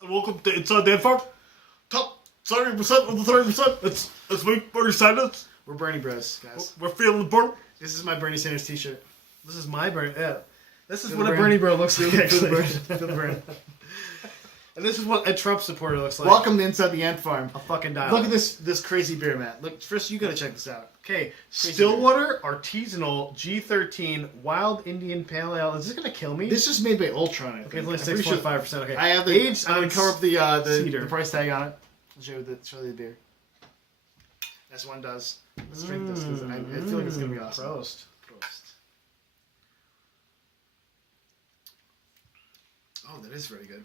And welcome to Inside Dan Farm. Top 30% of the 30%. It's me, Bernie Sanders. We're Bernie Bros, guys. We're feeling the burn. This is my Bernie Sanders t-shirt. This is my Bernie. Yeah. This is Feel what the a burn. Bernie bro looks like, Feel the actually. burn. Feel the burn. And this is what a Trump supporter looks like. Welcome to Inside the Ant Farm. A fucking dial. Look at this crazy beer, Matt. Look, first you gotta check this out. Okay, Crazy Stillwater Artisanal G13 Wild Indian Pale Ale. Is this gonna kill me? This is made by Ultron, I think. Okay, it's I'm only pretty 6.5%. Okay. I have the. Aged I'm gonna on cover up the cedar. price tag on it. I'll show you the beer. This one does. Let's drink this because I feel like it's gonna be awesome. Prost. Oh, that is very good.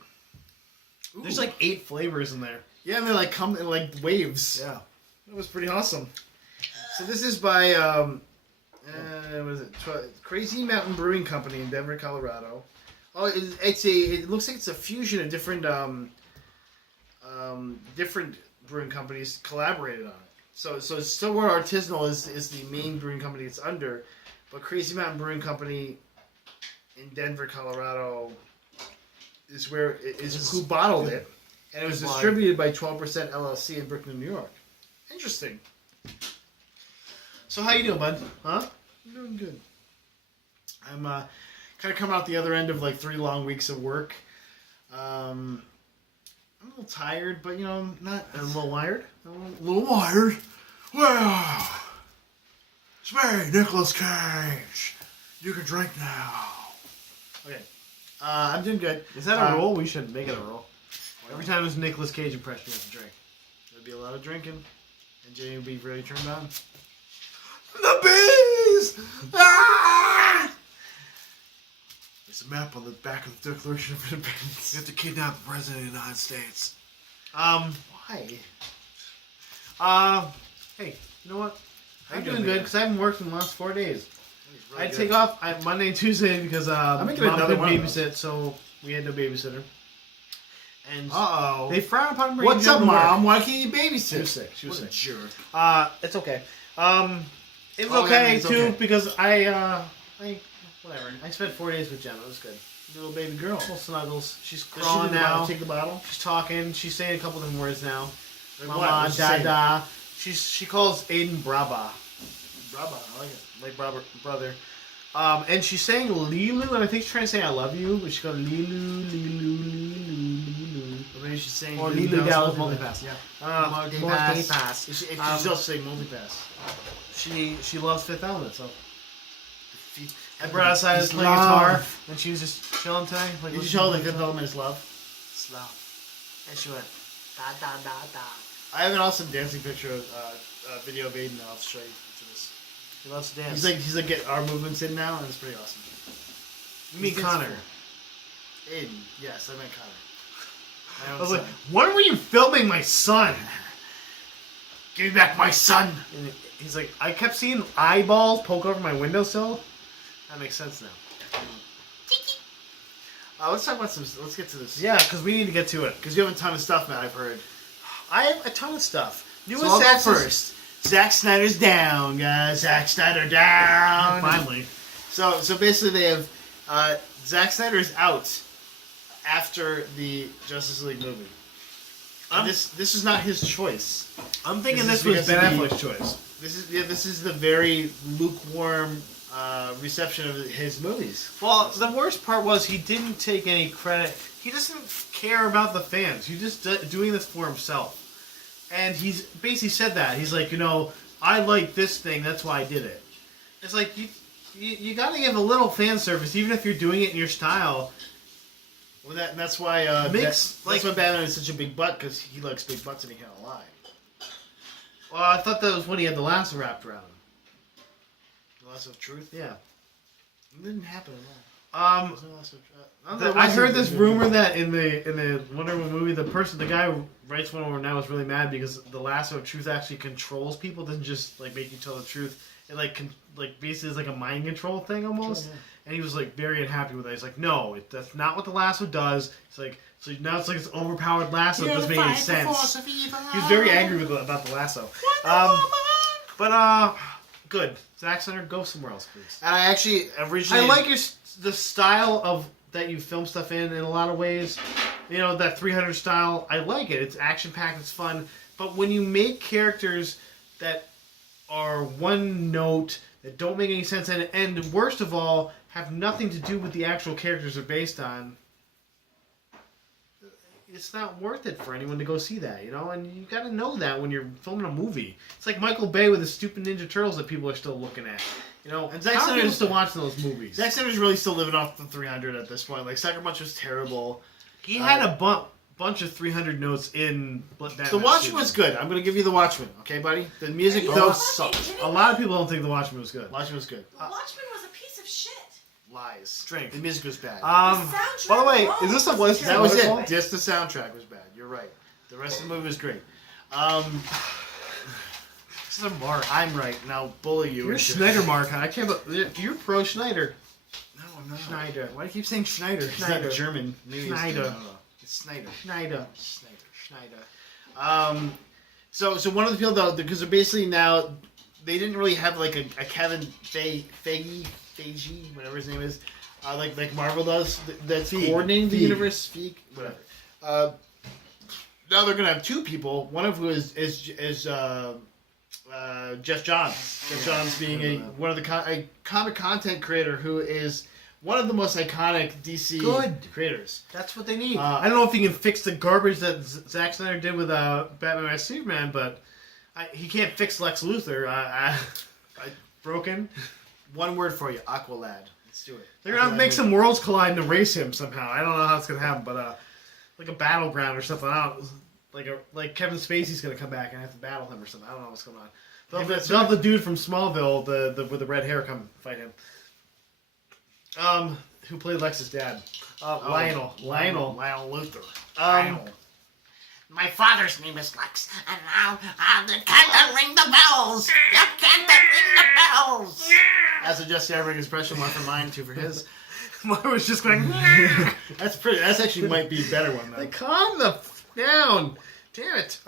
There's Ooh. like 8 flavors in there. Yeah, and they like come in like waves. Yeah. That was pretty awesome. So this is by what is it? Crazy Mountain Brewing Company in Denver, Colorado. Oh, it looks like it's a fusion of different different brewing companies collaborated on it. So Stillwater Artisanal is the main brewing company it's under, but Crazy Mountain Brewing Company in Denver, Colorado is who bottled it, and it was distributed by 12% LLC in Brooklyn, New York. Interesting. So how you doing, bud? Huh? I'm doing good. I'm kind of coming out the other end of like 3 long weeks of work. I'm a little tired, but you know, not And a little wired? a little wired. Well, it's me, Nicolas Cage. You can drink now. Okay. I'm doing good. Is that a roll? We should make it a roll. Every time there's a Nicolas Cage impression, you have to drink. There'll be a lot of drinking, and Jenny will be really turned on. The bees! Ah! There's a map on the back of the Declaration of Independence. You have to kidnap the President of the United States. Why? Hey, you know what? How I'm you doing doing, good man? because I haven't worked in the last 4 days. Really I good. take off Monday and Tuesday because I'm mom making another couldn't one of babysit, so we had no babysitter. And Uh-oh. they frown upon bringing What's you up, to work. Mom? Why can't you babysit? She was sick. She was What a sick. jerk. It's okay. It was Oh, yeah, okay it's too okay. because I whatever. I spent 4 days with Jenna. It was good. Little baby girl. Little snuggles. She's Does she crawling do the bottle? now. Take the bottle. She's talking. She's saying a couple different words now. Like Mama, what? What's she saying? Dada. She calls Aiden Braba, Bravo. I like it. like brother. And she's saying Lilu, and I think she's trying to say I love you, but she's going Lilu, Lilu, Lilu, Lilu. Or maybe she's saying Or Lulu Lulu Dallas Dallas multipass. Yeah. Multipass. If she's also saying multipass. She loves Fifth Element, so. If I brought outside It's playing love. guitar, and she was just chilling today. Like, Did you listening show to the Fifth Element is love? It's love. And she went, da da da da. I have an awesome dancing picture of video of Aiden. I'll show you for this. He loves to dance. He's like get our movements in now, and it's pretty awesome. You mean Connor? Aiden, yes, I meant Connor. I was like, when were you filming my son? give me back my son. And he's like, I kept seeing eyeballs poke over my windowsill. That makes sense now. Let's talk about some. Let's get to this. Yeah, because we need to get to it. Because you have a ton of stuff, Matt. I've heard. I have a ton of stuff. So I'll go first. Zack Snyder's down, guys. Zack Snyder down. Finally. So basically they have Zack Snyder's out after the Justice League movie. And this is not his choice. I'm thinking This this is was because Ben of the- Affleck's choice. This is the very lukewarm reception of his movies. Well, the worst part was he didn't take any credit. He doesn't care about the fans. He's just doing this for himself. And he's basically said that. He's like, I like this thing, that's why I did it. It's like, you gotta give a little fan service, even if you're doing it in your style. Well, that's why that's why Batman is such a big butt, because he likes big butts and he can't lie. Well, I thought that was when he had the lasso wrapped around him. The lasso of truth. Yeah. It didn't happen at all. There's no lasso of truth. I heard this rumor that in the Wonder Woman movie, the guy who writes Wonder Woman now is really mad because the lasso of truth actually controls people. It doesn't just like make you tell the truth. It like basically is like a mind control thing almost. Sure, yeah. And he was like very unhappy with that. He's like, no, that's not what the lasso does. It's like so now it's like this overpowered lasso. It doesn't make any sense. He was very angry about the lasso. But good. Zack Snyder, go somewhere else, please. And I actually originally I like the style of that you film stuff in a lot of ways. that 300 style, I like it. It's action-packed, it's fun. But when you make characters that are one note, that don't make any sense, and worst of all, have nothing to do with the actual characters they're based on, it's not worth it for anyone to go see that, And you got to know that when you're filming a movie. It's like Michael Bay with his stupid Ninja Turtles that people are still looking at. And Zack how are Snyder's people still watching those movies? Zack Snyder's really still living off the 300 at this point. Like, Sucker Punch was terrible. He had a bunch of 300 notes in Batman. The Watchmen was good. I'm going to give you The Watchmen, okay, buddy? The music, though, sucked. A lot of people don't think The Watchmen was good. Watchmen was good. The Watchmen was a piece of shit. Lies. Strength. The music was bad. Soundtrack By the way, alone is this the was voice? That was terrible. it. Just the soundtrack was bad. You're right. The rest of the movie was great. This is a mark. I'm right. Now bully you. You're Schneider, Mark. I can't. You're pro Schneider. No, I'm not. Schneider. Why do you keep saying Schneider? It's Schneider. not German. Maybe Schneider. It's, I don't know. It's Snyder. Schneider. Schneider. So one of the people though, because they're basically now, they didn't really have like a Kevin Feige, whatever his name is, like Marvel does. That's coordinating the universe. Whatever. Now they're gonna have two people. One of who is Jeff Johns. Jeff Johns being one of a comic content creator who is one of the most iconic DC creators. That's what they need. I don't know if he can fix the garbage that Zack Snyder did with Batman vs Superman, but he can't fix Lex Luthor. Broken. One word for you, Aqualad. Let's do it. They're gonna make some worlds collide and erase him somehow. I don't know how it's gonna happen, but like a battleground or something. I don't. Like Kevin Spacey's gonna come back and I have to battle him or something. I don't know what's going on. They'll have the dude from Smallville, with the red hair, come fight him. Who played Lex's dad? Lionel Luthor. My father's name is Lex, and now you can't ring the bells. You can't ring the bells. That's a Jesse Eisenberg expression, one for mine, two for his. Mine was just going. That's actually might be a better one though. Like, calm the down. Damn it.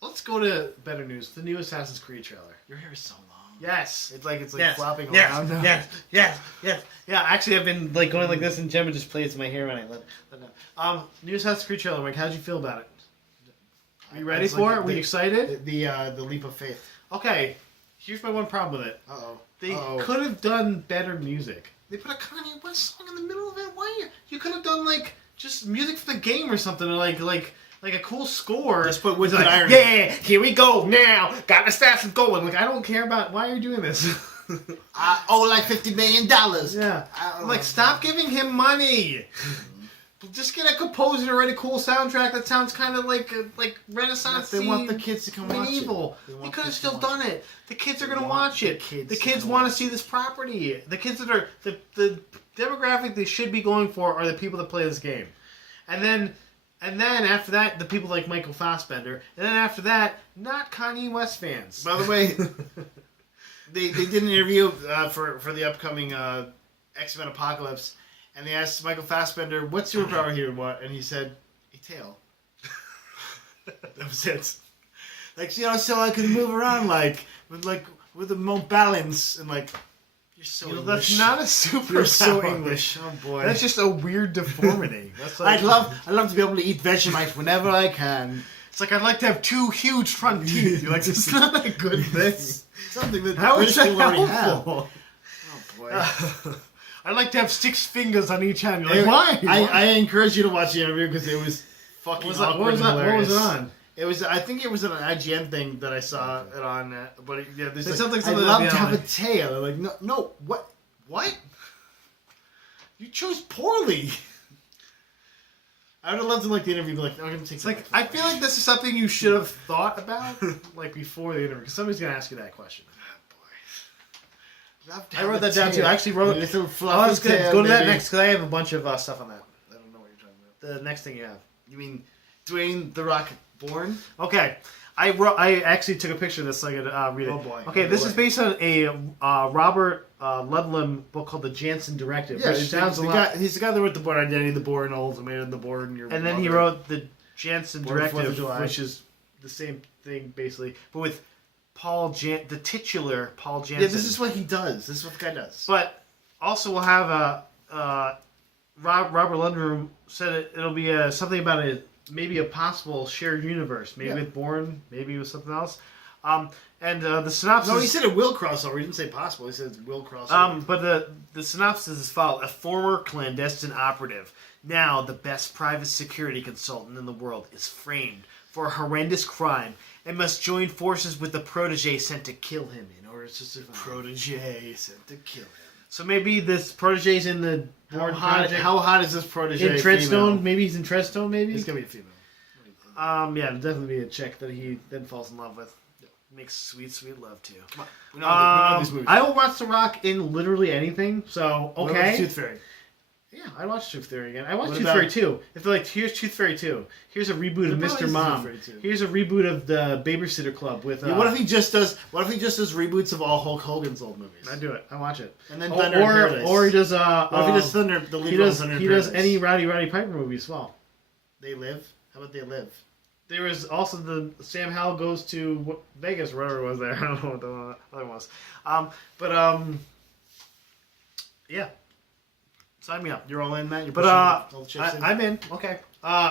Let's go to better news. The new Assassin's Creed trailer. Your hair is so long. Yes. It's like Yes. flopping Yes. around now. Yes. Yeah, actually, I've been like going like this, and Gemma just plays my hair when I let it. New Assassin's Creed trailer. Mike, how'd you feel about it? Are you ready for it? Were you excited? The leap of faith. Okay. Here's my one problem with it. They could have done better music. They put a Kanye West song in the middle of it. Why? You could have done like just music for the game or something, or like a cool score. Just put with like, iron. Yeah, here we go now. Got the stats going. Like, I don't care about why are you doing this. I owe like $50 million. Yeah, I'm like, stop giving him money. Just get a composer to write a cool soundtrack that sounds kind of like Renaissance. They want the kids to come medieval. watch it. They could have still done it. The kids are gonna watch it. The kids want to see this property. The kids that are the demographic they should be going for are the people that play this game, and then after that, the people like Michael Fassbender, and then after that, not Kanye West fans. By the way, they did an interview for the upcoming X-Men Apocalypse, and they asked Michael Fassbender, "What superpower he would want?" And he said, "A tail." That was it. Like, so I could move around with the more balance and like. You're so English. That's not a superpower. You're so English. Oh boy. That's just a weird deformity. That's like, I'd love to be able to eat Vegemite whenever I can. It's like I'd like to have two huge front teeth. You're like, it's not a good thing. Something that How is that already have. helpful? Oh boy. I'd like to have 6 fingers on each hand. You're like, why? I encourage you to watch the interview because it was fucking awkward what was and that? hilarious. What was it on? It was. I think it was an IGN thing that I saw it on. But yeah, there's It's like, something I'd love that'd to be have on a tail. I'm like, no, what? You chose poorly. I would have loved to like the interview. Be like, I'm gonna take. It's like, I feel like this is something you should have thought about, like before the interview, because somebody's gonna ask you that question. I wrote that down too. I actually wrote. I was good. Go to that next because I have a bunch of stuff on that. I don't know what you're talking about. The next thing you have. You mean Dwayne the Rock Bourne? Okay. I actually took a picture of this so I could read it. Oh boy. Okay, Oh this boy. is based on a Robert Ludlum book called The Jansen Directive. Yeah, which sounds a lot. he's the guy that wrote the Bourne Identity, the Bourne Ultimatum, the Bourne. And then he wrote The Jansen Bourne, 4th of Directive, July. which is the same thing basically, but with the titular Paul Jansen. Yeah, this is what he does. This is what the guy does. But also we'll have Robert Lundgren said it'll be something about maybe a possible shared universe, maybe with Bourne, maybe with something else. And the synopsis. No, he said it will cross over. He didn't say possible. He said it will cross over. But the synopsis is as follows: a former clandestine operative, now the best private security consultant in the world, is framed for a horrendous crime and must join forces with the protege sent to kill him in order to survive. Protege sent to kill him. So maybe this protege's in the Bourne project. How hot is this protege? In Treadstone? Maybe he's in Treadstone, maybe? He's going to be a female. Yeah, it'll definitely be a chick that he then falls in love with. Makes sweet, sweet love to. Come on. We know these movies. I will watch The Rock in literally anything, so What okay. about Tooth Fairy? Yeah, I watched Tooth Fairy again. I watched What Tooth about- Fairy 2. If they're like, here's Tooth Fairy 2. Here's a reboot of There probably Mr. is a Mom. Tooth Fairy 2. Here's a reboot of the Babysitter Club with. Yeah, what if he just does reboots of all Hulk Hogan's old movies? I do it. I watch it. And then Thunder in Paradise. Or he does. What if he does Thunder? The lead He role does. of Thunder in He does Paradise? any Roddy Piper movie as well. They Live. How about They Live? There was also the Sam Howell goes to Vegas, or whatever it was there. I don't know what the other one was. Yeah. Sign me up. You're all in, Matt. You're But pushing all the chips in. I'm in. Okay.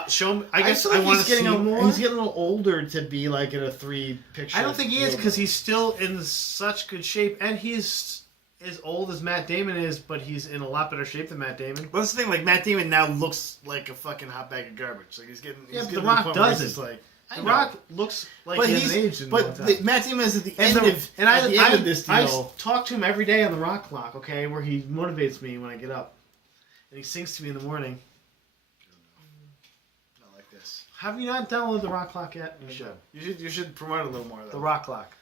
Show me. I guess feel I like want to he's getting see more. He's getting a little older to be like in a 3-picture. I don't think he is because he's still in such good shape, and he's as old as Matt Damon is, but he's in a lot better shape than Matt Damon. But that's the thing. Like Matt Damon now looks like a fucking hot bag of garbage. Like he's getting. Yeah, he's but The getting to Rock point where he's doesn't. just Like The Rock looks like he hasn't aged in a long time. Matt Damon is at the And end of this deal. I talk to him every day on the Rock Clock, okay, where he motivates me when I get up, and he sings to me in the morning. Not like this. Have you not downloaded the Rock Clock yet? You should. You should promote it a little more. Though. The Rock Clock.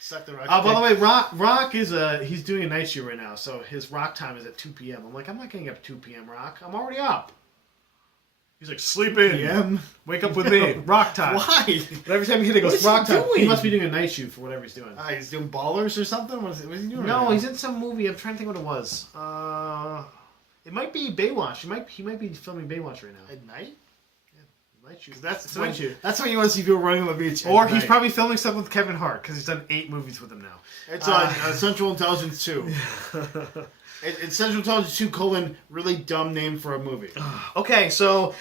Suck the Rock. By the way, Rock is he's doing a night shoot right now, so his Rock time is at 2 p.m. I'm like, I'm not getting up at 2 p.m. Rock. I'm already up. He's like, sleep in. PM? Wake up with me. Rock time. Why? But every time he hit it, goes What is Rock he time. He doing? must be doing a night shoot for whatever he's doing. He's doing Ballers or something. What is he doing? No, right now? he's in some movie. I'm trying to think what it was. It might be Baywatch. He might be filming Baywatch right now. at night. Night shoot. That's It's a night shoot. That's when you want to see people running on the beach. Or at he's night. probably filming stuff with Kevin Hart because he's done 8 movies with him now. It's on Central Intelligence 2. It's Central Intelligence 2 : really dumb name for a movie. Okay, so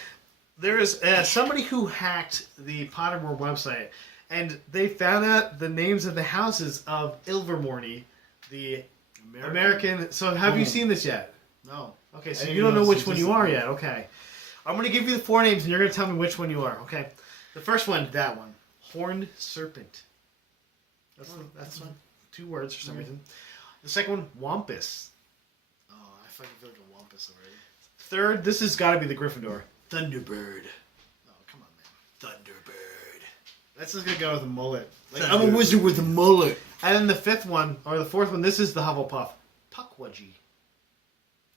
there is somebody who hacked the Pottermore website, and they found out the names of the houses of Ilvermorny, the American. So have you seen this yet? No. Okay, so I didn't you don't know know which this one you existed. are yet. Okay, I'm going to give you the 4 names, and you're going to tell me which one you are. Okay, the first one, That one. Horned Serpent. That's 2 words for some reason. The second one, Wampus. Oh, I fucking feel like a wampus already. Third, this has got to be the Gryffindor. Thunderbird. Oh, come on, man. Thunderbird. That's just gonna go with a mullet. Like, Thunder- I'm a wizard with a mullet. And then the 5th one, or the 4th one, this is the Hufflepuff. Puckwudgie.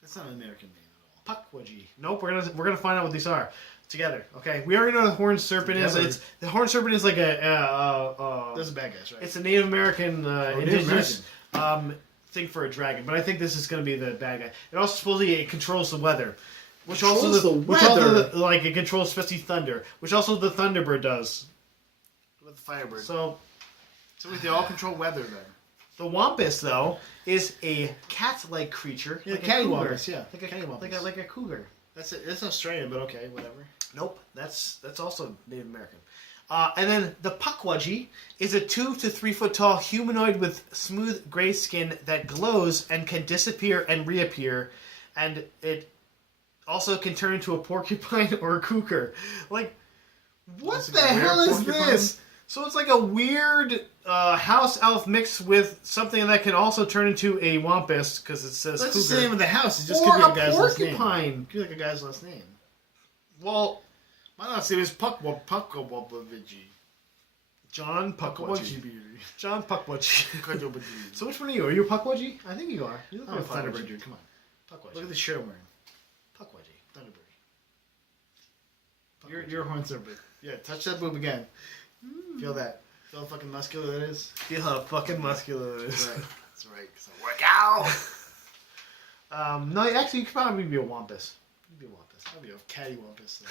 That's not an American name at all. Puckwudgie. Nope, we're gonna find out what these are together. Okay, we already know what the horned serpent is. Together. The horned serpent is like Those are bad guys, right? it's a Native American Native indigenous thing for a dragon. But I think this is gonna be the bad guy. It also supposedly it controls the weather, which Controls the which also weather? like it controls especially thunder, which also the Thunderbird does. With the Firebird. So wait, they all control weather then. the Wampus though is a cat-like creature, Yeah, like a cattywampus, cougar. yeah. like a Cattywampus. like a cougar. That's it. It's Australian, but okay, whatever. Nope, that's also Native American. And then the Puckwudgie is a 2 to 3 foot tall humanoid with smooth gray skin that glows and can disappear and reappear, and it also can turn into a porcupine or a cougar. Like, what That's the like a hell rare is porcupine? this? So it's like a weird house elf mixed with something that can also turn into a wampus because it says That's cougar. just the name of the house. It just Or could be a a guy's last name. porcupine. Could be like a guy's last name. Well, My last name is Puckwudgie. John Puckwudgie. Puckwudgie. John Puckwudgie. Puckwudgie. So which one are you? Are you a Puckwudgie? I think you are. You look I'm like a a Thunderbird. Thunderbird, dude. Come on. Puckwudgie. Look at the shirt I'm wearing. Puckwudgie. Thunderbird. You're a horn serpent. Yeah, touch that boob again. Feel that. Feel how fucking muscular that is? Feel how fucking muscular it That's is. right. That's right. 'Cause I work out. No, actually, you could probably be a wampus. You'd be a wampus. I'll be a cattywampus.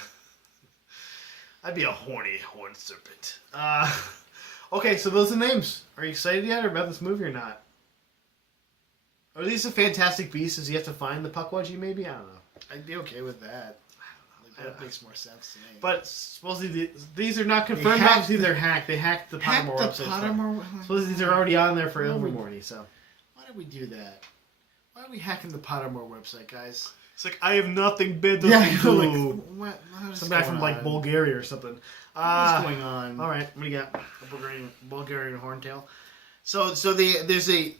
I'd be a horny horn serpent. Okay, so those are the names. Are you excited yet about this movie or not? Are these the Fantastic Beasts? Does he have to find the Puckwudgie maybe? I don't know. I'd be okay with that. That makes more sense to me. But supposedly these are not confirmed. hacked Obviously, they're hacked. They hacked the Pottermore website. Supposedly these are already on there for Ilvermorny. So Why did we do that? Why are we hacking the Pottermore website, guys? it's like I have nothing better Yeah, to do. what is Some guy going from like on? Bulgaria or something. What's going on? All right, what do you got? A Bulgarian horntail. So there's the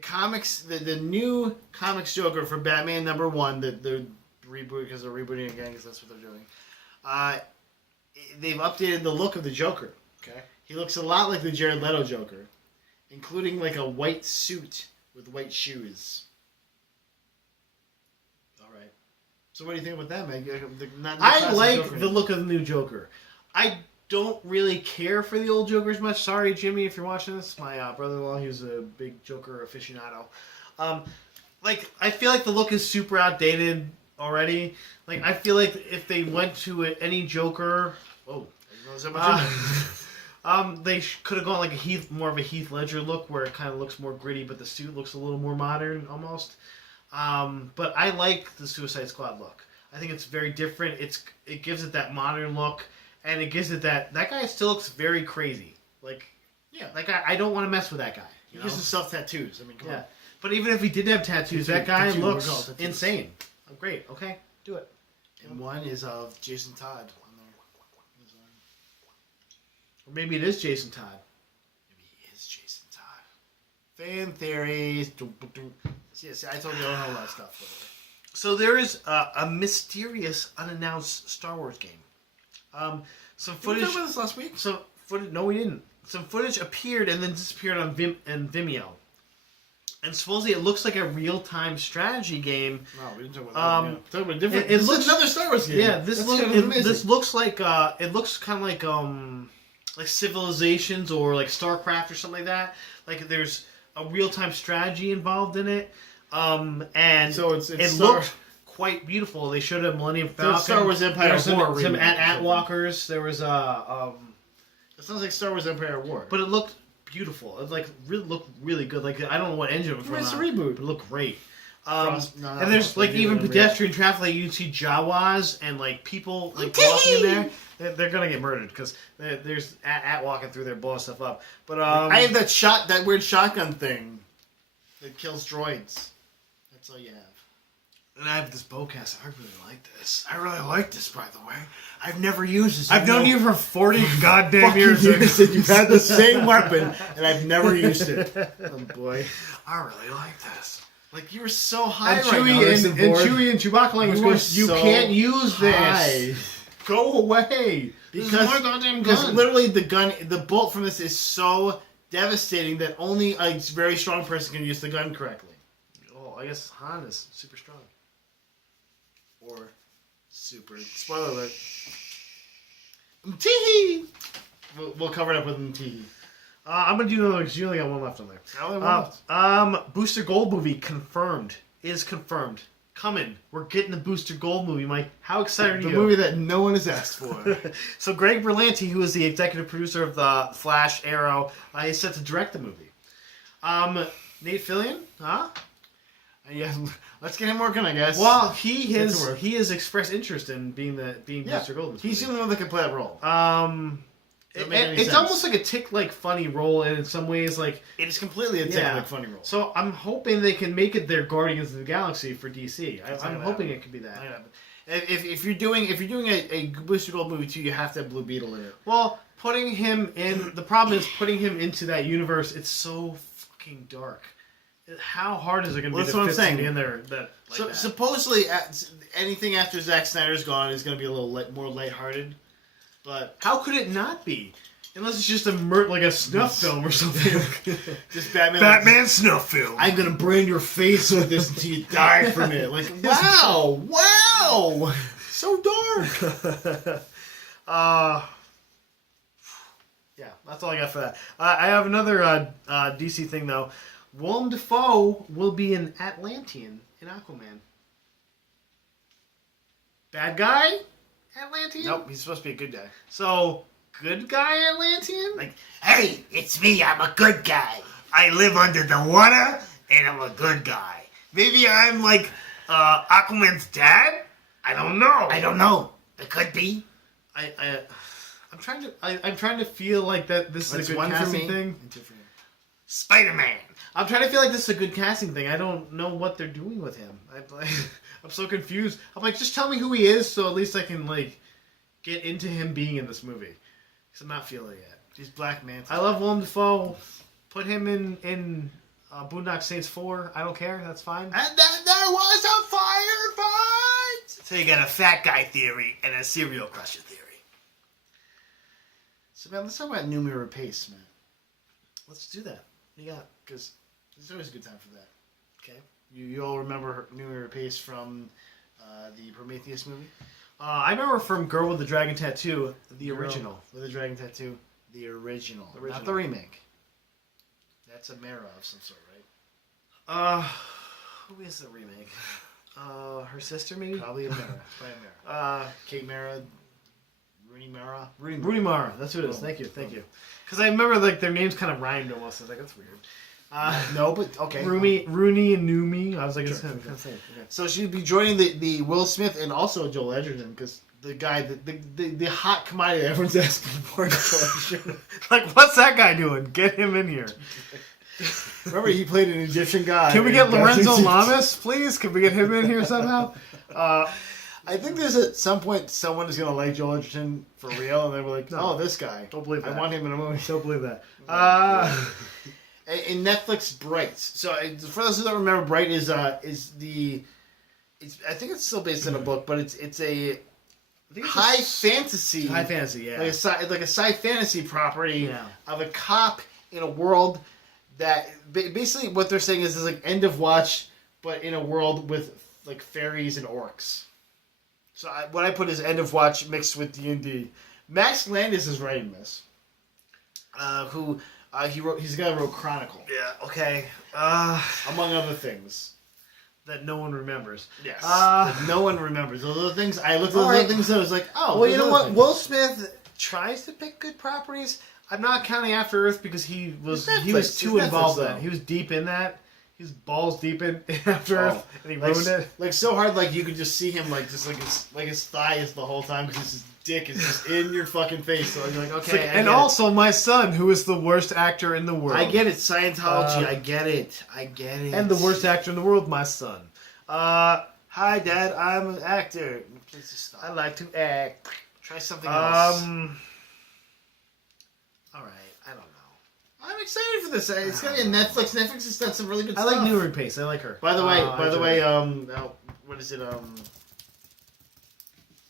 comics, the new comics Joker for Batman #1 that they're rebooting because they're rebooting again because that's what they're doing. They've updated the look of the Joker. Okay. He looks a lot like the Jared Leto Joker, including like a white suit with white shoes. All right. So what do you think about that, man? I like the look of the new Joker. I don't really care for the old Joker as much. Sorry, Jimmy, if you're watching this. My brother-in-law, he was a big Joker aficionado. I feel like the look is super outdated already. Like, I feel like if they went to any Joker, they could have gone like more of a Heath Ledger look, where it kind of looks more gritty, but the suit looks a little more modern almost. But I like the Suicide Squad look. I think it's very different. It gives it that modern look, and it gives it that guy still looks very crazy. Like, yeah, that guy. I don't want to mess with that guy. He gives himself tattoos. I mean, come on. But even if he didn't have tattoos, that guy Tattoo, looks we're called tattoos. insane. Oh, great. Okay, do it. And one is of Jason Todd on there. Or maybe it is Jason Todd. Maybe he is Jason Todd. Fan theories. See, I told you I don't know all that stuff. So there is a mysterious, unannounced Star Wars game. Some Did we footage. talk about this last week? Some footage. No, we didn't. Some footage appeared and then disappeared on Vimeo. And supposedly it looks like a real-time strategy game. No, we didn't talk about that. Talk about different. It This looks is another Star Wars game. Yeah, That's kind of amazing. this looks like it looks kind of like Civilizations or like StarCraft or something like that. Like there's a real-time strategy involved in it. And So it's it Star- looked quite beautiful. They showed a Millennium So Falcon. it's Star Wars Empire There was War some remake or at something. Walkers. There was It sounds like Star Wars Empire War. but it looked beautiful. It looked really good. Like I don't know what engine it was It's a running on, reboot. but it looked great. not And there's like Frost, even maybe, pedestrian traffic. Like you can see Jawas and like people like walking in there. They're gonna get murdered because there's at walking through there blowing stuff up. But I have that weird shotgun thing that kills droids. That's all you have. And I have this bowcaster. I really like this. I really like this, by the way. I've never used this. I've known you for 40 goddamn years. Years that you've had the same weapon, and I've never used it. Oh boy! I really like this. Like you were so high And right now, Chewie Harrison and Ford. Chewie and Chewbacca language You were goes, you so can't use this. high. Go away. This is my goddamn gun. literally the bolt from this is so devastating that only a very strong person can use the gun correctly. Oh, I guess Han is super strong. Or super. Spoiler alert. Teehee! We'll cover it up with Teehee. I'm gonna do another because you only got one left on there. Now they won't. Booster Gold movie confirmed. Is confirmed. Coming. We're getting the Booster Gold movie, Mike. How excited are The you? movie that no one has asked for. So Greg Berlanti, who is the executive producer of the Flash, Arrow, is set to direct the movie. Nate Fillion, huh? Yeah, let's get him working, I guess. Well, Get he has expressed interest in being Booster Gold. in this He's the movie. only one that can play that role. It's sense. almost like a tick-like funny role, and in some ways, like It is completely a technical funny role. So I'm hoping they can make it their Guardians of the Galaxy for DC. I'm gonna hoping happen. it could be that. If you're doing a Booster Gold movie too, you have to have Blue Beetle in it. Well, putting him in the problem is putting him into that universe. It's so fucking dark. How hard is it going to be That's to what I'm fit saying. somebody in there that like So that? supposedly, anything after Zack Snyder's gone is going to be a little more lighthearted. But How could it not be? Unless it's just like a snuff film or something. just Batman. Batman snuff film. I'm gonna brand your face with this until you die from it. Like, wow, so dark. Yeah, that's all I got for that. I have another DC thing though. Willem Dafoe will be an Atlantean in Aquaman. Bad guy Atlantean? Nope, he's supposed to be a good guy. So good guy Atlantean? Like, hey, it's me, I'm a good guy. I live under the water, and I'm a good guy. Maybe I'm like Aquaman's dad? I don't know. I don't know. It could be. I'm trying to feel like that. This is a good one for casting me thing. and two for you. Spider-Man. I'm trying to feel like this is a good casting thing. I don't know what they're doing with him. I'm so confused. I'm like, just tell me who he is, so at least I can like get into him being in this movie. Because I'm not feeling it yet. He's Black Manta. I love Willem Dafoe. Put him in Boondock Saints 4. I don't care. That's fine. And then there was a firefight. So you got a fat guy theory and a serial crusher theory. So man, let's talk about Noomi Rapace, man. Let's do that. Yeah. Because there's always a good time for that. Okay. You all remember Noomi Rapace from the Prometheus movie? I remember from Girl with the Dragon Tattoo, the original. With the Dragon Tattoo. The original. The original. Not the remake. That's a Mara of some sort, right? Who is the remake? Her sister, maybe? Probably a Mara. Probably a Mara. Kate Mara. Rooney Mara. Rooney Mara. That's who it is. Thank you. Because I remember like their names kind of rhymed almost. I was like, that's weird. No, but okay. Rooney and Noomi. I was like, it's kind of same. Okay. So she'd be joining the Will Smith and also Joel Edgerton because the guy, the hot commodity that everyone's asking for. Joel Edgerton. Like, what's that guy doing? Get him in here. Remember, he played an Egyptian god. Can we get in Lorenzo Galaxy Lamas, please? Can we get him in here somehow? I think there's at some point someone is gonna like Joel Edgerton for real, and they were like, No. "Oh, this guy." Don't believe that. I want him in a movie. Don't believe that. In Netflix, Bright. So for those who don't remember, Bright is I think it's still based on a book, but it's a high fantasy, yeah. like a sci fantasy property Yeah. of a cop in a world that basically what they're saying is like End of Watch, but in a world with like fairies and orcs. So what I put is End of Watch mixed with D&D. Max Landis is writing this. He's the guy who wrote Chronicle, Yeah, okay. among other things. That no one remembers. Yes. Uh, No one remembers. Those are the things I looked at. All Those right. other things and I was like, oh. well, you those know other what? things. Will Smith tries to pick good properties. I'm not counting After Earth because he was It's too Netflix, involved in though. it. He was deep in that. He was balls deep in After Earth, and he ruined it. Like so hard, like you could just see him, like just like his thigh is the whole time because his dick is just in your fucking face. So you're like, It's okay. like- I and get also my son, who is the worst actor in the world. I get it. Scientology. Uh, I get it. I get it. And the worst actor in the world, my son. Hi, Dad. I'm an actor. Please just stop. I like to act. Try something else. All right. I don't know. I'm excited for this. It's gonna be on Netflix. Netflix has done some really good I stuff. like New Pace. I like her. By the way, I what is it?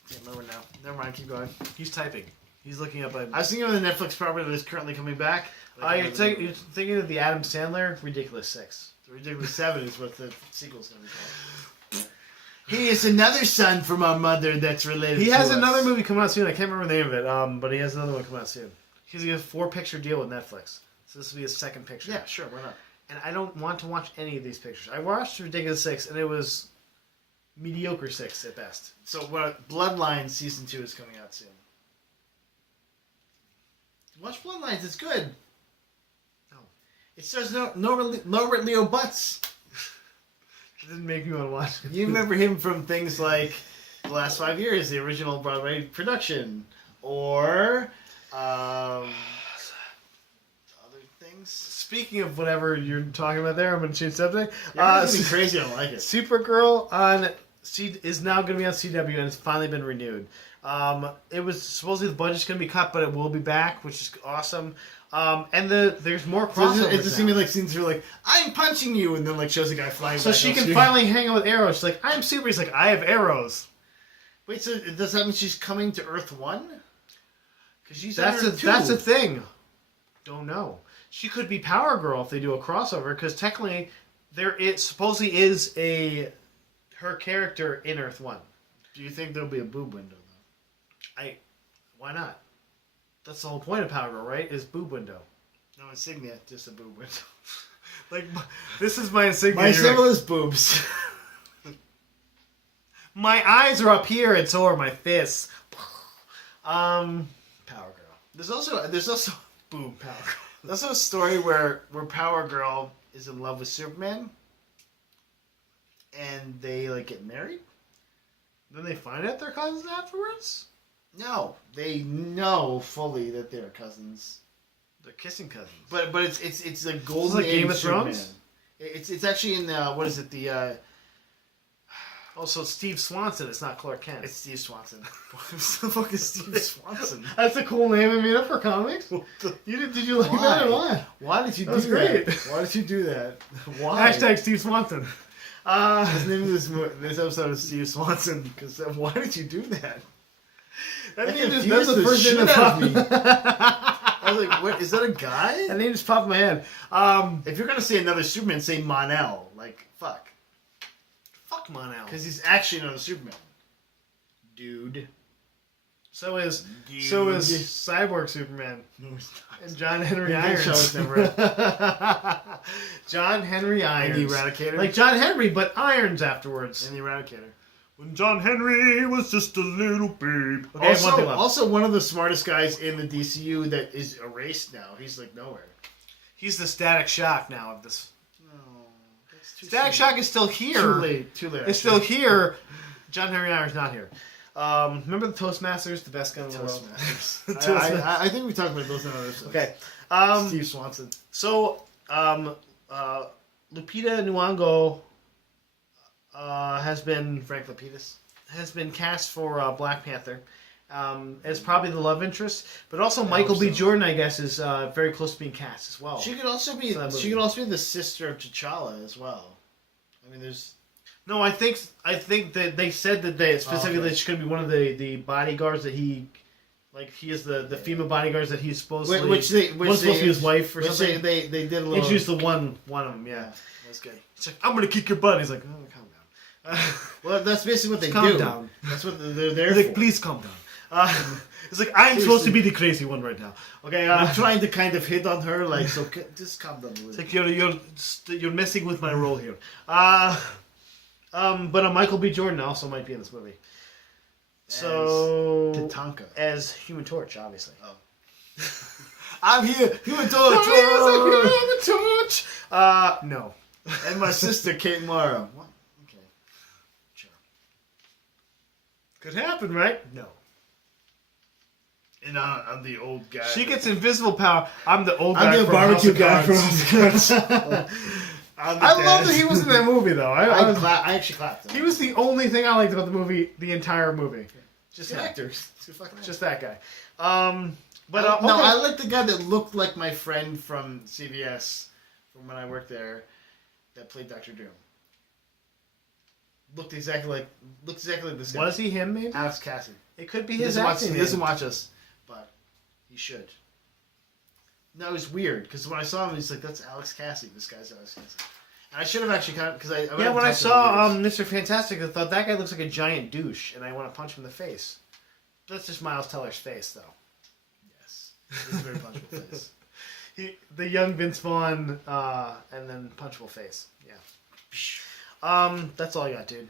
Can't remember now. Never mind. Keep going. he's typing. He's looking up. I was thinking of the Netflix property that is currently coming back. You're thinking of the Adam Sandler Ridiculous 6. The Ridiculous 7 is what the sequel's going to be called. He is another son from our mother that's related He to has us. another movie coming out soon. I can't remember the name of it. But he has another one coming out soon. He's gonna get a 4-picture deal with Netflix. So this will be his second picture. Yeah, sure, why not? And I don't want to watch any of these pictures. I watched Ridiculous 6, and it was mediocre 6 at best. So, Bloodlines Season 2 is coming out soon. Watch Bloodlines, it's good. No. It stars Norbert Leo Butz. It didn't make me want to watch it. You remember him from things like The Last 5 Years, the original Broadway production, or other things. Speaking of whatever you're talking about there, I'm going to change subject. It's crazy. I don't like it. Supergirl is now going to be on CW, and it's finally been renewed. It was supposedly the budget's going to be cut, but it will be back, which is awesome. And there's more crossovers. It's just gonna be like scenes where like I'm punching you, and then like shows a guy flying. So back she up can to you. finally hang out with arrows. She's like, I'm super. He's like, I have arrows. Wait, so does that mean she's coming to Earth 1? Because she's on That's Earth 2. the thing. Don't know. She could be Power Girl if they do a crossover, because technically it supposedly is her character in Earth 1. Do you think there'll be a boob window though? Why not? That's the whole point of Power Girl, right? Is boob window. No insignia, just a boob window. Like, this is my insignia. My You're symbol like, is boobs. my eyes are up here, and so are my fists. Power Girl. There's also Boom. Power Girl. there's also a story where Power Girl is in love with Superman. and they like get married. Then they find out they're cousins afterwards? No, they know fully that they're cousins. They're kissing cousins. But it's a golden like age Game of Superman. Thrones? It's actually in what is it the Oh, so it's Steve Swanson. It's not Clark Kent. it's Steve Swanson. What the fuck is Steve Swanson? That's a cool name I made up for comics. Did you like Why? that or what? Why did you That do was great. that? Why did you do that? Why? Hashtag Steve Swanson. His name of this episode is Steve Swanson. Because why did you do that? That That name just, confused that's the the first shit name that out popped of me. I was like, what, is that a guy? That name just popped in my head. If you're gonna say another Superman, say Mon-El. Like, fuck. Fuck Mon-El. Because he's actually another Superman. Dude. So is Cyborg Superman No, he's not. and John Henry That Irons. show was never- John Henry And Irons. the Eradicator. Like John Henry, but Irons afterwards. And the Eradicator. When John Henry was just a little babe. Okay, one thing Also, left. also, one of the smartest guys in the DCU that is erased now. He's like nowhere. He's the Static Shock now of this. No, that's too Static soon. Shock is still here. Too late. Too late. It's still here. John Henry Irons not here. Remember the Toastmasters, the best gun in the world. Toastmasters. I think we talked about those in other episodes. Okay. Steve Swanson. So, Lupita Nyong'o has been Frank Lapidus. cast for Black Panther as probably the love interest, but also Michael B. so. Jordan, I guess, is very close to being cast as well. She could also be. For that movie. She could also be the sister of T'Challa as well. I mean, there's. No, I think that they said that they specifically okay. that she could be one of the bodyguards that he, like he is the female bodyguards that he's supposedly Which they was supposed to be his wife or which something. They did a little. Introduced the one of them, yeah. That's good. He's like, I'm gonna kick your butt. He's like, oh, calm down. Well, that's basically what they Calm do. down. That's what they're there He's for. like, please calm down. It's like I'm supposed to be the crazy one right now. Okay, I'm trying to kind of hit on her, like, so just calm down a little. it's like you're messing with my role here. But Michael B. Jordan also might be in this movie. So Tatanka. as Human Torch, obviously. I'm here. Human Torch. Human Torch. No. And my sister Kate Mara. What? Okay. Sure. Could happen, right? No. And I'm the old guy. She gets invisible power. I'm the old guy. I'm the from barbecue guy from House of Cards. I love that he was in that movie, though. I actually clapped. He was the only thing I liked about the movie, the entire movie. Just Good him. actors. Just that guy. But No, okay. I like the guy that looked like my friend from CVS from when I worked there that played Dr. Doom. Looked exactly like this guy. Was he him? Maybe Alex Cassie. it could be He his doesn't watch. acting. He doesn't name. watch us, but he should. No, it's weird because when I saw him, he's like, "That's Alex Cassie." This guy's Alex Cassie. And I should have actually kind of because I Yeah, when I saw Mr. Fantastic, I thought that guy looks like a giant douche, and I want to punch him in the face. That's just Miles Teller's face, though. yes, it's a very punchable face. The young Vince Vaughn, and then punchable face. Yeah. That's all I got, dude.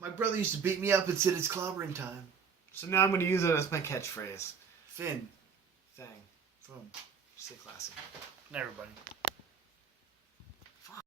My brother used to beat me up and said it's clobbering time. So now I'm going to use it as my catchphrase. Finn, Fang Fum. Stay classy. Everybody.